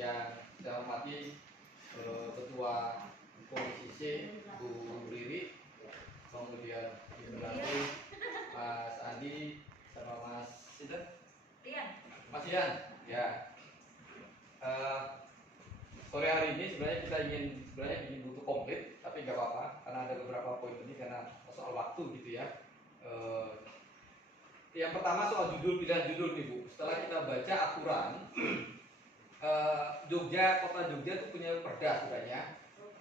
yang saya hormati Ketua Komisi C Bu Riri, kemudian Ibu Lati, Mas Andi, sama Mas Mas Ian. Ya. Sore hari ini sebenarnya kita ingin butuh komplit, tapi nggak apa-apa karena ada beberapa poin ini karena soal waktu gitu ya. Yang pertama soal pilihan judul nih Bu. Setelah kita baca aturan, Kota Jogja itu punya perda sebenarnya,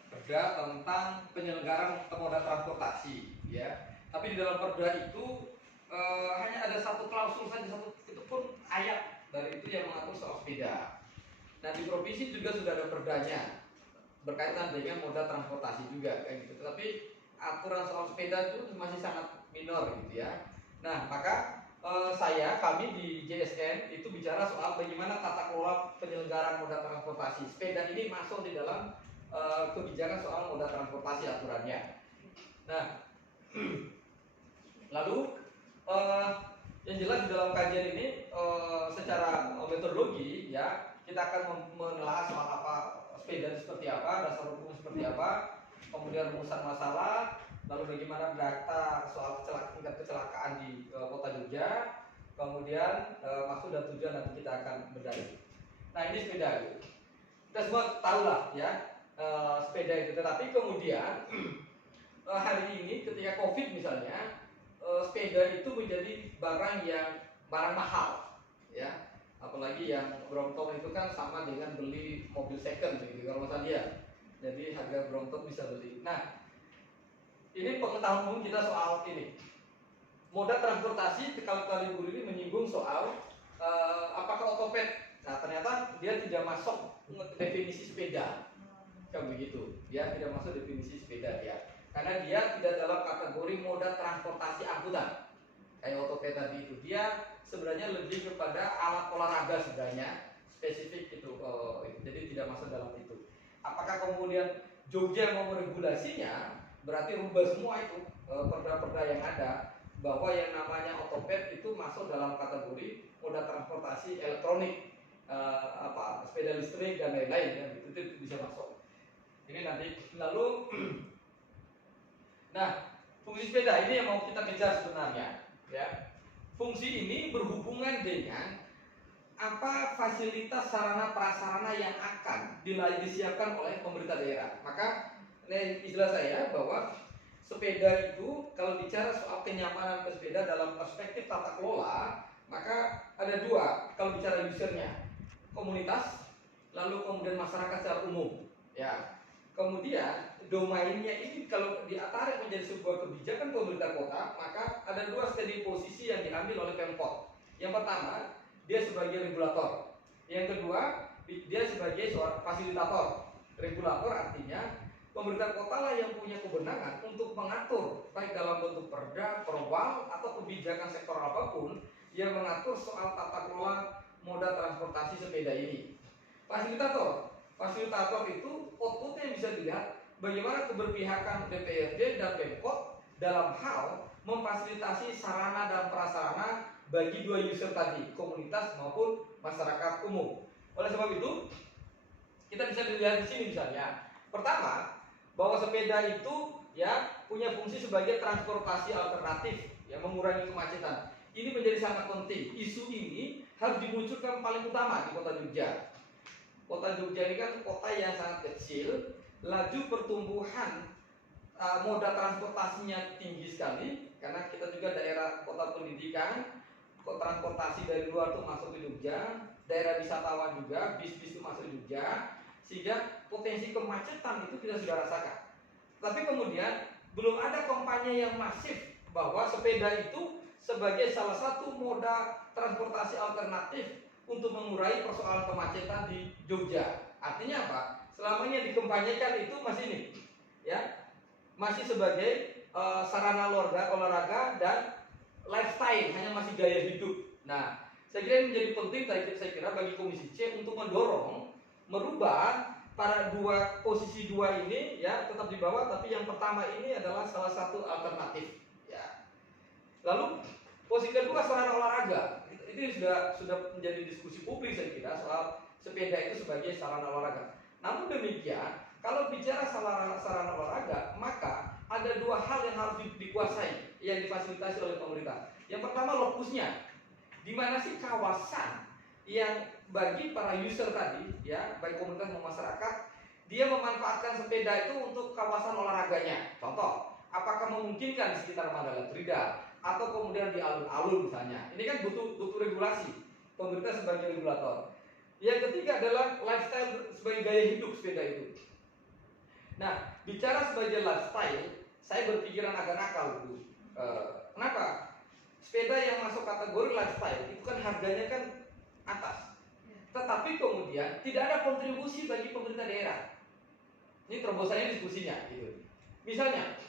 perda tentang penyelenggaraan moda transportasi, ya. Tapi di dalam perda itu hanya ada satu klausul saja, itu pun ayat dari itu yang mengatur soal sepeda. Nah di provinsi juga sudah ada perdanya berkaitan dengan moda transportasi juga kayak gitu. Tapi aturan soal sepeda itu masih sangat minor gitu ya. Nah maka kami di JSN itu bicara soal bagaimana tata kelola penyelenggaraan moda transportasi. Sepeda ini masuk di dalam kebijakan soal moda transportasi aturannya. Nah lalu yang jelas di dalam kajian ini secara metodologi ya kita akan menelaah soal apa sepeda itu seperti apa, dasar hukum seperti apa, kemudian rumusan masalah, lalu bagaimana data soal tingkat kecelakaan di Kota Jogja, kemudian maksud dan tujuan nanti kita akan bedah. Nah ini sepeda itu kita semua tahu lah ya sepeda itu, tetapi kemudian hari ini ketika COVID misalnya sepeda itu menjadi barang mahal ya. Apalagi yang Brompton itu kan sama dengan beli mobil second gitu kalau masalah dia. Jadi harga Brompton bisa beli. Nah, ini pengetahuan umum kita soal ini. Moda transportasi kali-kali Bu ini menyinggung soal apakah otopet. Nah, ternyata dia tidak masuk definisi sepeda. Kayak begitu. Dia tidak masuk definisi sepeda ya. Karena dia tidak dalam kategori moda transportasi angkutan. Kayak otopet tadi itu, dia sebenarnya lebih kepada alat olahraga sebenarnya, spesifik itu, jadi tidak masuk dalam itu. Apakah kemudian Jogja mau meregulasinya, berarti rubah semua itu perda-perda yang ada, bahwa yang namanya otopet itu masuk dalam kategori moda transportasi elektronik, sepeda listrik dan lain-lain ya, itu bisa masuk. Ini nanti lalu, nah fungsi sepeda ini yang mau kita kejar sebenarnya. Ya, fungsi ini berhubungan dengan apa fasilitas sarana prasarana yang akan disiapkan oleh pemerintah daerah. Maka ini istilah saya bahwa sepeda itu kalau bicara soal kenyamanan bersepeda dalam perspektif tata kelola, maka ada dua kalau bicara usernya, komunitas, lalu kemudian masyarakat secara umum. Ya. Kemudian domainnya ini kalau ditarik menjadi sebuah kebijakan pemerintah kota, maka ada dua studi posisi yang diambil oleh Pemkot. Yang pertama, dia sebagai regulator. Yang kedua, dia sebagai seorang fasilitator. Regulator artinya pemerintah kota lah yang punya kewenangan untuk mengatur baik dalam bentuk perda, perwal atau kebijakan sektor apapun yang mengatur soal tata kelola moda transportasi sepeda ini. Fasilitator itu outputnya bisa dilihat bagaimana keberpihakan DPRD dan Pemkot dalam hal memfasilitasi sarana dan prasarana bagi dua user tadi, komunitas maupun masyarakat umum. Oleh sebab itu, kita bisa dilihat di sini misalnya. Pertama, bahwa sepeda itu ya punya fungsi sebagai transportasi alternatif yang mengurangi kemacetan. Ini menjadi sangat penting. Isu ini harus dimunculkan paling utama di Kota Jogja. Kota Jogja ini kan kota yang sangat kecil, laju pertumbuhan moda transportasinya tinggi sekali, karena kita juga daerah kota pendidikan, transportasi dari luar tuh masuk ke Jogja, daerah wisatawan juga, bis-bis itu masuk ke Jogja, sehingga potensi kemacetan itu kita sudah rasakan. Tapi kemudian belum ada kampanye yang masif bahwa sepeda itu sebagai salah satu moda transportasi alternatif untuk mengurai persoalan kemacetan di Jogja. Artinya apa? Selama ini yang dikampanyekan itu masih ini, ya, masih sebagai sarana olahraga dan lifestyle, hanya masih gaya hidup. Nah, saya kira ini menjadi penting bagi Komisi C untuk mendorong, merubah para posisi dua ini, ya, tetap di bawah, tapi yang pertama ini adalah salah satu alternatif. Ya. Lalu posisi kedua sarana olahraga. Ini sudah menjadi diskusi publik saya kira soal sepeda sepeda itu sebagai sarana olahraga. Namun demikian, kalau bicara sarana olahraga, maka ada dua hal yang harus dikuasai, yang difasilitasi oleh pemerintah. Yang pertama, lokusnya. Di mana sih kawasan yang bagi para user tadi, ya, baik komunitas maupun masyarakat, dia memanfaatkan sepeda itu untuk kawasan olahraganya. Contoh, apakah memungkinkan di sekitar Mandala Trida atau kemudian di alun-alun misalnya. Ini kan butuh regulasi. Pemerintah sebagai regulator. Yang ketiga adalah lifestyle sebagai gaya hidup sepeda itu. Nah, bicara sebagai lifestyle, saya berpikiran agak nakal, Bu. Kenapa? Sepeda yang masuk kategori lifestyle itu kan harganya kan atas. Tetapi kemudian tidak ada kontribusi bagi pemerintah daerah. Ini terobosannya diskusinya gitu. Misalnya,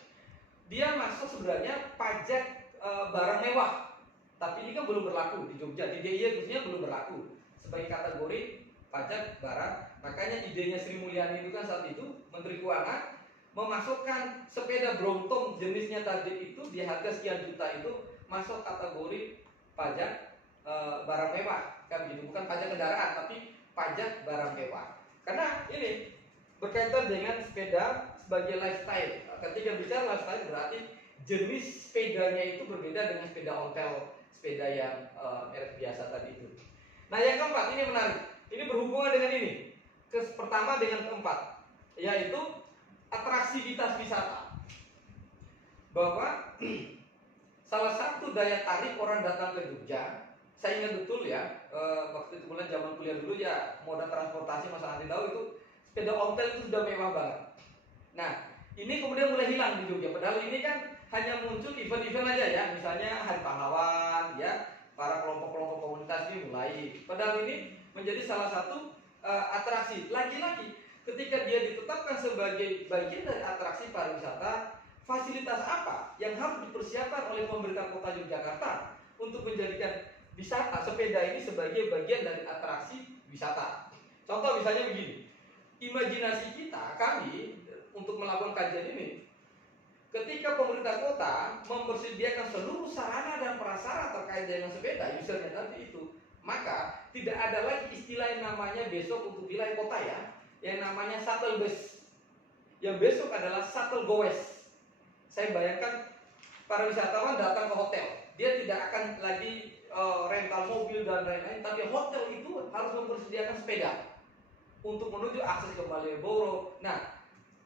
dia masuk sebenarnya pajak barang mewah. Tapi ini kan belum berlaku di Jogja, di DIY khususnya belum berlaku sebagai kategori pajak barang. Makanya idenya Sri Mulyani itu kan saat itu Menteri Keuangan memasukkan sepeda Brompton jenisnya tadi itu di harga sekian juta itu masuk kategori pajak barang mewah, kan begitu, bukan pajak kendaraan tapi pajak barang mewah. Karena ini berkaitan dengan sepeda sebagai lifestyle. Ketika bicara lifestyle berarti jenis sepedanya itu berbeda dengan sepeda ontel, sepeda yang merek biasa tadi itu. Nah, yang keempat ini menarik. Ini berhubungan dengan ini. Pertama dengan keempat, yaitu atraksivitas wisata. Bahwa salah satu daya tarik orang datang ke Jogja, saya ingat betul ya, waktu itu mulai zaman kuliah dulu ya, moda transportasi Mas Andi tahu itu sepeda ontel itu sudah mewah banget. Nah, ini kemudian mulai hilang di Jogja. Padahal ini kan hanya muncul event-event aja ya, misalnya Hari Pahlawan, ya, para kelompok-kelompok komunitas ini mulai. Padahal ini menjadi salah satu atraksi. Lagi-lagi, ketika dia ditetapkan sebagai bagian dari atraksi pariwisata, fasilitas apa yang harus dipersiapkan oleh pemerintah Kota Yogyakarta untuk menjadikan wisata sepeda ini sebagai bagian dari atraksi wisata. Contoh misalnya begini, imajinasi kita, kami untuk melakukan kajian ini, ketika pemerintah kota mempersediakan seluruh sarana dan prasarana terkait dengan sepeda usernya tadi itu, maka tidak ada lagi istilah yang namanya besok untuk wilayah kota ya, yang namanya shuttle bus. Yang besok adalah shuttle goes. Saya bayangkan para wisatawan datang ke hotel, dia tidak akan lagi rental mobil dan lain-lain, tapi hotel itu harus mempersediakan sepeda untuk menuju akses ke Malioboro. Nah,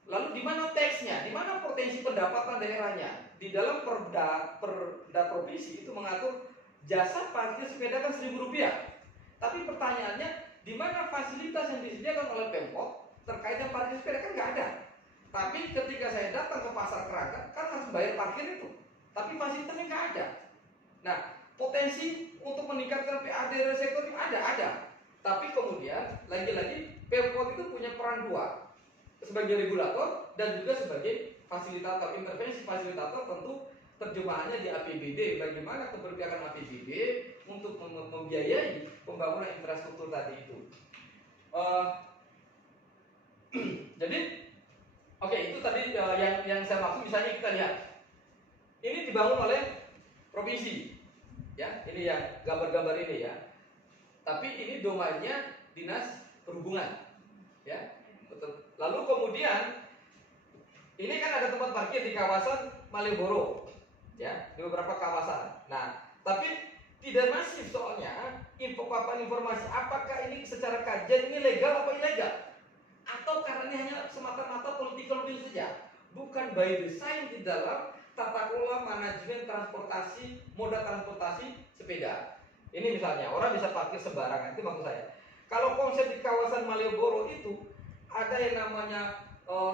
lalu di mana teksnya? Di mana potensi pendapatan daerahnya? Di dalam perda provinsi itu mengatur jasa parkir sepeda kan Rp1.000. Tapi pertanyaannya, di mana fasilitas yang disediakan oleh Pemkot terkait dengan parkir sepeda? Kan nggak ada. Tapi ketika saya datang ke pasar Kerangka, kan harus bayar parkir itu. Tapi fasilitasnya nggak ada. Nah, potensi untuk meningkatkan PAD dari sektor itu ada. Tapi kemudian lagi-lagi Pemkot itu punya peran dua, sebagai regulator dan juga sebagai fasilitator. Intervensi fasilitator tentu terjemahannya di APBD. Bagaimana keberpihakan APBD untuk membiayai pembangunan infrastruktur tadi itu. Jadi, oke, itu tadi yang saya maksud. Misalnya kita lihat, ini dibangun oleh provinsi, ya. Ini yang gambar-gambar ini ya. Tapi ini domainnya dinas perhubungan, ya. Betul. Lalu kemudian ini kan ada tempat parkir di kawasan Malioboro, ya, di beberapa kawasan. Nah, tapi tidak masif soalnya paparan informasi apakah ini secara kajian ini legal apa ilegal, atau karena ini hanya semata-mata political will saja, bukan by design di dalam tata kelola manajemen transportasi, moda transportasi sepeda. Ini misalnya orang bisa parkir sembarangan, itu maksud saya. Kalau konsep di kawasan Malioboro itu ada yang namanya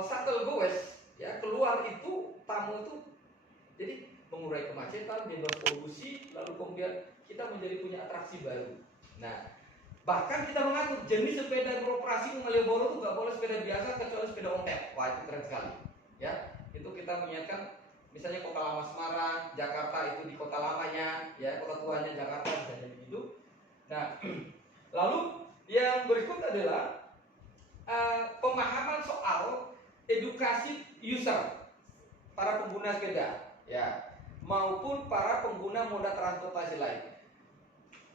shuttle goes, ya, keluar itu tamu itu, jadi mengurai kemacetan, bebas polusi, lalu kemudian kita menjadi punya atraksi baru. Nah, bahkan kita mengatur jenis sepeda yang beroperasi di Malioboro itu nggak boleh sepeda biasa kecuali sepeda ontel. Wah, itu keren sekali, ya. Itu kita mengingatkan misalnya Kota Lama Semarang, Jakarta itu di kota lamanya, ya, kota tuanya Jakarta misalnya begitu. Nah, lalu yang berikut adalah pemahaman soal edukasi user, para pengguna sepeda, ya, maupun para pengguna moda transportasi lain.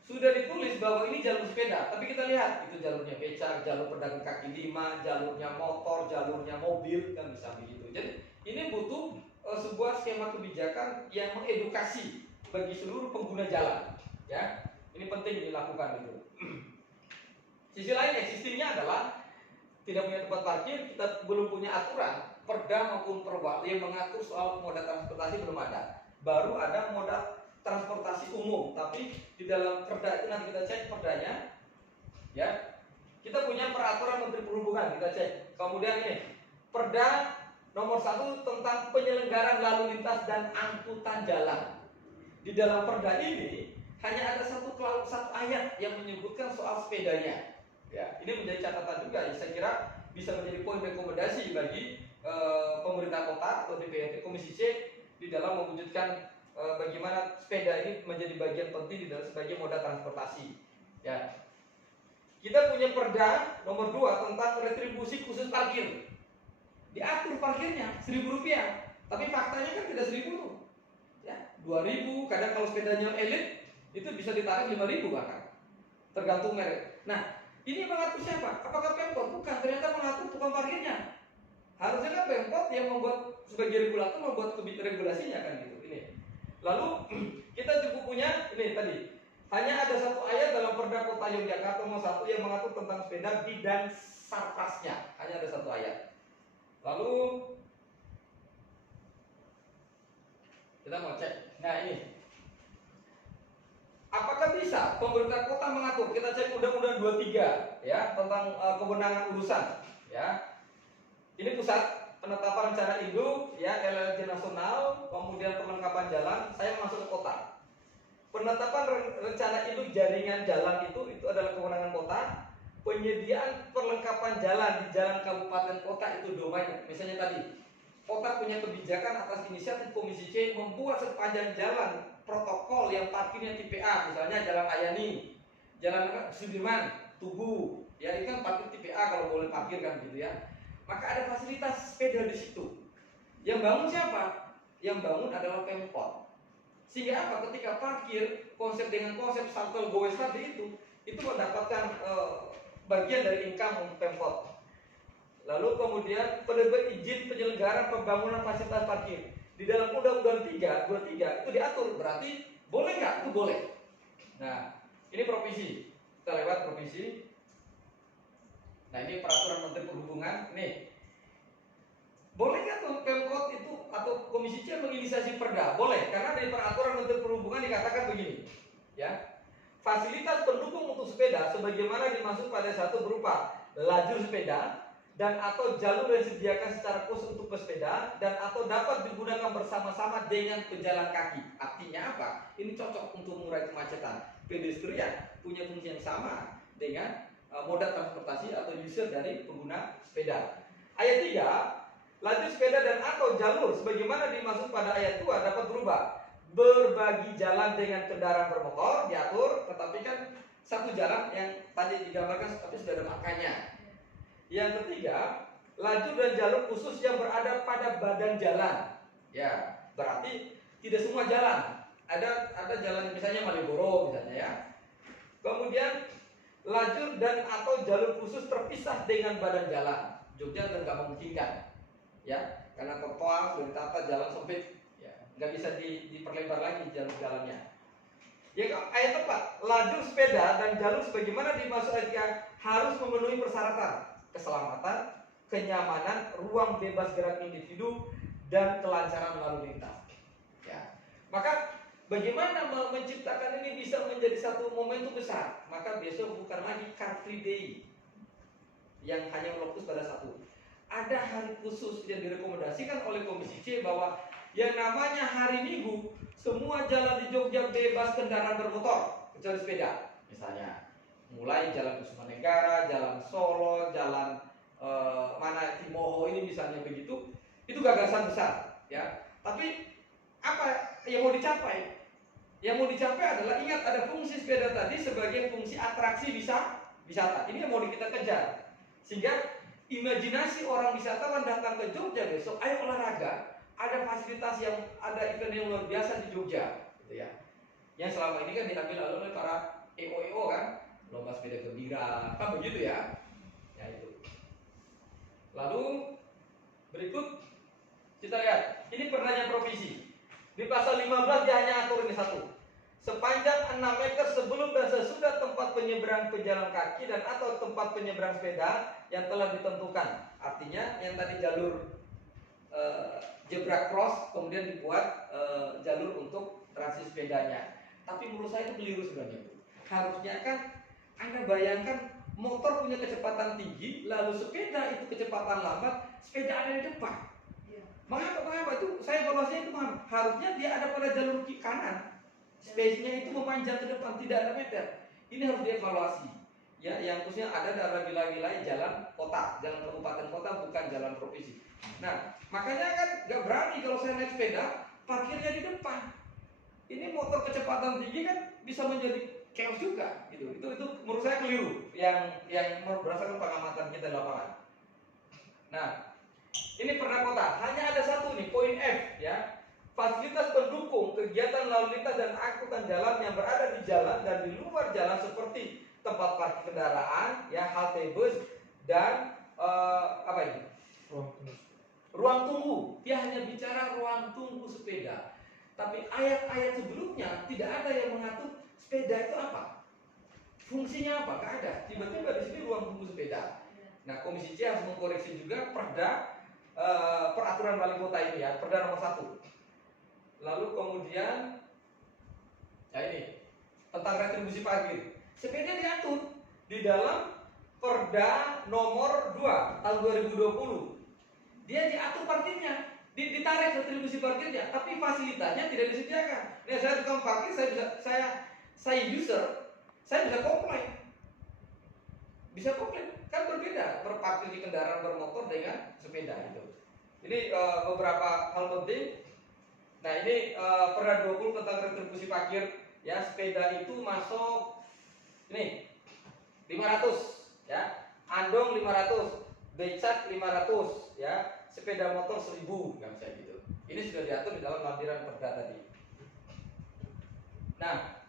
sudah ditulis bahwa ini jalur sepeda, tapi kita lihat itu jalurnya becak, jalur pedagang kaki lima, jalurnya motor, jalurnya mobil, kan bisa begitu. Jadi ini butuh sebuah skema kebijakan yang mengedukasi bagi seluruh pengguna jalan, ya. Ini penting dilakukan itu. Sisi lain existingnya adalah tidak punya tempat parkir, kita belum punya aturan perda maupun perwal yang mengatur soal moda transportasi, belum ada. Baru ada moda transportasi umum, tapi di dalam perda itu nanti kita cek perdanya, ya. Kita punya peraturan Menteri Perhubungan, kita cek. Kemudian ini perda nomor 1 tentang penyelenggaraan lalu lintas dan angkutan jalan. Di dalam perda ini hanya ada satu ayat yang menyebutkan soal sepedanya. Ya, ini menjadi catatan juga, ya. Saya kira bisa menjadi poin rekomendasi bagi pemerintah kota atau DPRD Komisi C di dalam mewujudkan bagaimana sepeda ini menjadi bagian penting di dalam sebagai moda transportasi. Ya. Kita punya perda nomor 2 tentang retribusi khusus parkir. Diatur parkirnya Rp1.000, tapi faktanya kan tidak 1.000 tuh. Ya, 2.000, kadang kalau sepedanya elit itu bisa ditarik 5.000 bahkan. Tergantung merek. Nah, ini mengatur siapa? Apakah Pemkot? Bukan, ternyata mengatur tukang parkirnya. Harusnya kan Pemkot yang membuat sebagai regulator membuat regulasinya kan gitu. Ini. Lalu kita juga punya ini tadi hanya ada satu ayat dalam Perda Kota Yogyakarta nomor 1 yang mengatur tentang sepeda dan sarpasnya. Hanya ada satu ayat. Lalu kita mau cek. Nah ini, apakah bisa pemerintah kota mengatur? Kita cek Undang-Undang 23 ya tentang kewenangan urusan. Ya, ini pusat penetapan rencana induk, ya LLJ nasional, kemudian perlengkapan jalan. Saya masuk ke kota. Penetapan rencana induk jaringan jalan itu adalah kewenangan kota. Penyediaan perlengkapan jalan di jalan kabupaten kota itu domain. Misalnya tadi, kota punya kebijakan atas inisiatif Komisi C membuat sepanjang jalan protokol yang parkirnya tipe A, misalnya Jalan Ayani, Jalan Sudirman, Tugu, ya itu kan parkir tipe A kalau boleh parkir kan gitu ya. Maka ada fasilitas sepeda di situ. Yang bangun siapa? Yang bangun adalah Pemkot. Sehingga apa? Ketika parkir dengan konsep shuttle goes tadi itu mendapatkan bagian dari income untuk Pemkot. Lalu kemudian penerbit izin penyelenggaraan pembangunan fasilitas parkir. Di dalam Undang-Undang 23 itu diatur, berarti boleh nggak? Itu boleh. Nah, ini provinsi. Kita lewat provinsi. Nah, ini peraturan Menteri Perhubungan. Nih, boleh nggak tuh Pemkot itu atau Komisi C menginisiasi perda? Boleh, karena di peraturan Menteri Perhubungan dikatakan begini, ya. Fasilitas pendukung untuk sepeda sebagaimana dimaksud pada 1 berupa lajur sepeda dan atau jalur yang disediakan secara khusus untuk pesepeda dan atau dapat digunakan bersama-sama dengan pejalan kaki. Artinya apa? Ini cocok untuk mengurai kemacetan. Pedestrian punya fungsi yang sama dengan moda transportasi atau user dari pengguna sepeda. Ayat 3, lajur sepeda dan atau jalur sebagaimana dimaksud pada ayat 2 dapat berubah. Berbagi jalan dengan kendaraan bermotor diatur, tetapi kan satu jalan yang tadi digambarkan tapi sudah ada markanya. Yang ketiga, lajur dan jalur khusus yang berada pada badan jalan. Ya, berarti tidak semua jalan. Ada jalan misalnya Malioboro misalnya ya. Kemudian lajur dan atau jalur khusus terpisah dengan badan jalan. Jogja nggak memungkinkan, ya, karena trotoar sudah ditata jalan sempit, ya, nggak bisa diperlebar lagi jalannya. Ya, ayat 4, lajur sepeda dan jalur sebagaimana dimaksud ayat harus memenuhi persyaratan keselamatan, kenyamanan, ruang bebas gerak individu dan kelancaran lalu lintas. Ya, maka bagaimana menciptakan ini bisa menjadi satu momentum besar? Maka besok bukan lagi Car Free Day yang hanya fokus pada satu. Ada hari khusus yang direkomendasikan oleh Komisi C bahwa yang namanya hari Minggu semua jalan di Jogja bebas kendaraan bermotor kecuali sepeda. Misalnya mulai Jalan Kusuma Negara, Jalan Solo, Jalan mana Timoho ini misalnya begitu. Itu gagasan besar, ya. Tapi apa yang mau dicapai? Yang mau dicapai adalah ingat ada fungsi sepeda tadi sebagai fungsi atraksi wisata. Ini yang mau kita kejar. Sehingga imajinasi orang wisatawan datang ke Jogja besok, ayo olahraga, ada fasilitas yang ada event yang luar biasa di Jogja, gitu ya. Yang selama ini kan diambil oleh para EO kan, lomba sepeda gembira, kan begitu ya. Ya itu. Lalu berikut kita lihat, ini perdanya provinsi. Di pasal 15 dia hanya atur ini satu. Sepanjang 6 meter sebelum dan sesudah tempat penyeberang pejalan kaki dan atau tempat penyeberang sepeda yang telah ditentukan. Artinya yang tadi jalur zebra cross kemudian dibuat jalur untuk transit sepedanya. Tapi menurut saya itu keliru sebenarnya, Bu. Harusnya kan Anda bayangkan motor punya kecepatan tinggi, lalu sepeda itu kecepatan lambat, sepeda ada di depan. Mengapa itu? Saya evaluasinya itu harusnya dia ada pada jalur kanan. Space-nya itu memanjang ke depan, tidak ada meter. Ini harus dievaluasi. Ya, yang khususnya ada dalam wilayah-wilayah jalan kota, jalan kabupaten kota, bukan jalan provinsi. Nah, makanya kan nggak berani kalau saya naik sepeda, parkirnya di depan. Ini motor kecepatan tinggi kan bisa menjadi chaos juga, gitu. Itu menurut saya keliru. Yang berdasarkan pengamatan kita di lapangan. Nah, ini perda kota. Hanya ada satu nih, poin F, ya. Fasilitas pendukung kegiatan lalu lintas dan angkutan jalan yang berada di jalan dan di luar jalan seperti tempat parkir kendaraan, ya, halte bus dan apa ini? Ruang tunggu. Dia hanya bicara ruang tunggu sepeda. Tapi ayat-ayat sebelumnya tidak ada yang mengatur sepeda itu apa, fungsinya apa, nggak ada. Tiba-tiba di sini ruang tunggu sepeda. Nah, Komisi C harus mengkoreksi juga perda peraturan wali kota ini, ya, perda nomor 1. Lalu kemudian, ya ini tentang retribusi parkir. Sepeda diatur di dalam perda nomor 2 tahun 2020. Dia diatur parkirnya, ditarik retribusi parkirnya, tapi fasilitasnya tidak disediakan. Nah, saya tukang parkir, saya user, saya bisa komplain. Bisa komplain, kan berbeda berparkir di kendaraan bermotor dengan sepeda itu. Ini beberapa hal penting. Nah, ini perda 20 tentang retribusi parkir, ya. Sepeda itu masuk ini 500, ya. Andong 500, becak 500, ya. Sepeda motor 1000, kan saya gitu. Ini sudah diatur di dalam lampiran perda tadi. Nah,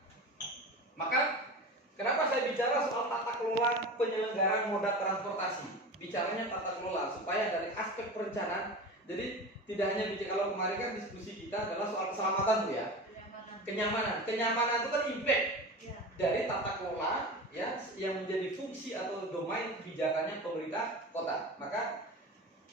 maka kenapa saya bicara soal tata kelola penyelenggaraan moda transportasi? Bicaranya tata kelola supaya dari aspek perencanaan. Jadi tidak hanya bicara, kalau kemarin kan diskusi kita adalah soal keselamatan tuh, ya. Kenyamanan itu kan impact dari tata kelola, ya, yang menjadi fungsi atau domain kebijakannya pemerintah kota. Maka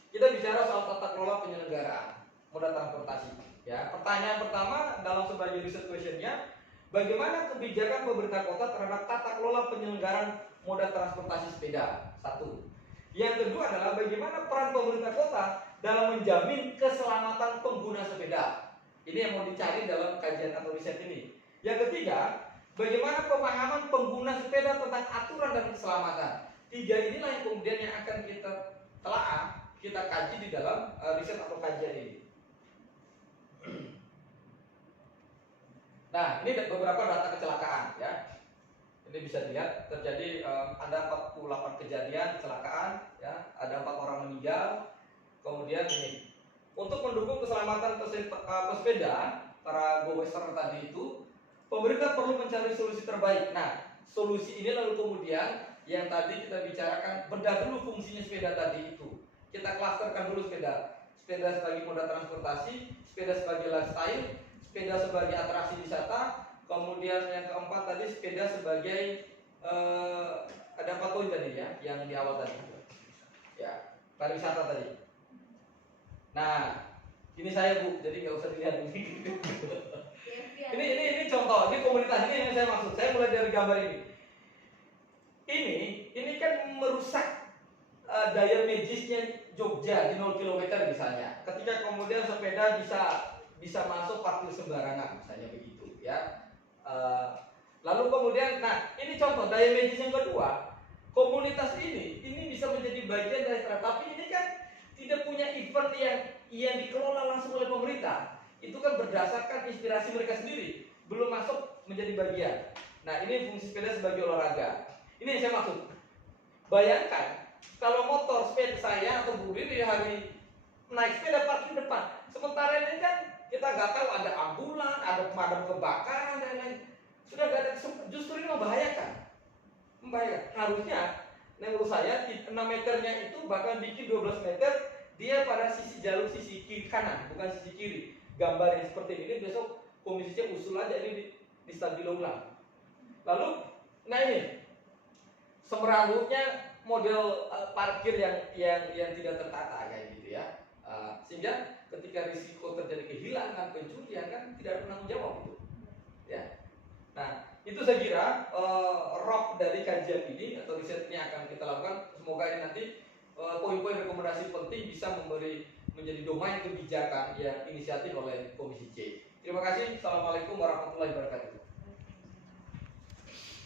kita bicara soal tata kelola penyelenggaraan moda transportasi, ya. Pertanyaan pertama dalam sebagai research questionnya, bagaimana kebijakan pemerintah kota terhadap tata kelola penyelenggaraan moda transportasi sepeda? 1. Yang kedua adalah bagaimana peran pemerintah kota dalam menjamin keselamatan pengguna sepeda. Ini yang mau dicari dalam kajian atau riset ini. Yang ketiga, bagaimana pemahaman pengguna sepeda tentang aturan dan keselamatan. 3 inilah yang kemudian yang akan kita telaah, kita kaji di dalam riset atau kajian ini. Nah, ini beberapa data kecelakaan, ya. Ini bisa dilihat terjadi ada 48 kejadian kecelakaan, ya. Ada 4 orang meninggal. Kemudian ini untuk mendukung keselamatan pesepeda para go-waster tadi itu, pemerintah perlu mencari solusi terbaik. Nah, solusi ini lalu kemudian yang tadi kita bicarakan, bedah dulu fungsinya sepeda tadi itu. Kita klasterkan dulu sepeda. Sepeda sebagai moda transportasi, sepeda sebagai lifestyle, sepeda sebagai atraksi wisata, kemudian yang keempat tadi sepeda sebagai ada 4 poin tadi, ya, yang di awal tadi, ya, pariwisata tadi. Nah, ini saya, Bu, jadi nggak usah dilihat ini. ini contoh, ini komunitas ini yang saya maksud. Saya mulai dari gambar ini. Ini kan merusak daya magisnya Jogja di 0 km misalnya. Ketika kemudian sepeda bisa masuk parkir sembarangan, misalnya begitu, ya. Lalu kemudian, nah, ini contoh daya magis yang kedua. Komunitas ini bisa menjadi bagian dari tapi ini kan tidak punya event yang dikelola langsung oleh pemerintah. Itu kan berdasarkan inspirasi mereka sendiri, belum masuk menjadi bagian. Nah, ini fungsi sepeda sebagai olahraga. Ini yang saya maksud. Bayangkan kalau motor sepeda saya atau Bu Riri hari naik sepeda parkir depan. Sementara ini kan kita nggak tahu ada ambulan, ada pemadam kebakaran dan lain. Sudah nggak ada kesempatan, justru ini membahayakan. Harusnya, menurut saya 6 meternya itu bakal bikin 12 meter dia pada sisi jalur sisi kiri kanan, bukan sisi kiri. Gambar yang seperti ini besok Komisi C usul aja ini di stabilo ulang. Lalu, nah ini semerautnya model parkir yang tidak tertata kayak gitu ya. Sehingga ketika risiko terjadi kehilangan, pencurian kan tidak ada penanggung jawab itu. Ya. Nah, itu saya kira roh dari kajian ini atau risetnya akan kita lakukan. Semoga ini nanti poin-poin rekomendasi penting bisa menjadi domain kebijakan yang inisiatif oleh Komisi C. Terima kasih. Assalamualaikum warahmatullahi wabarakatuh.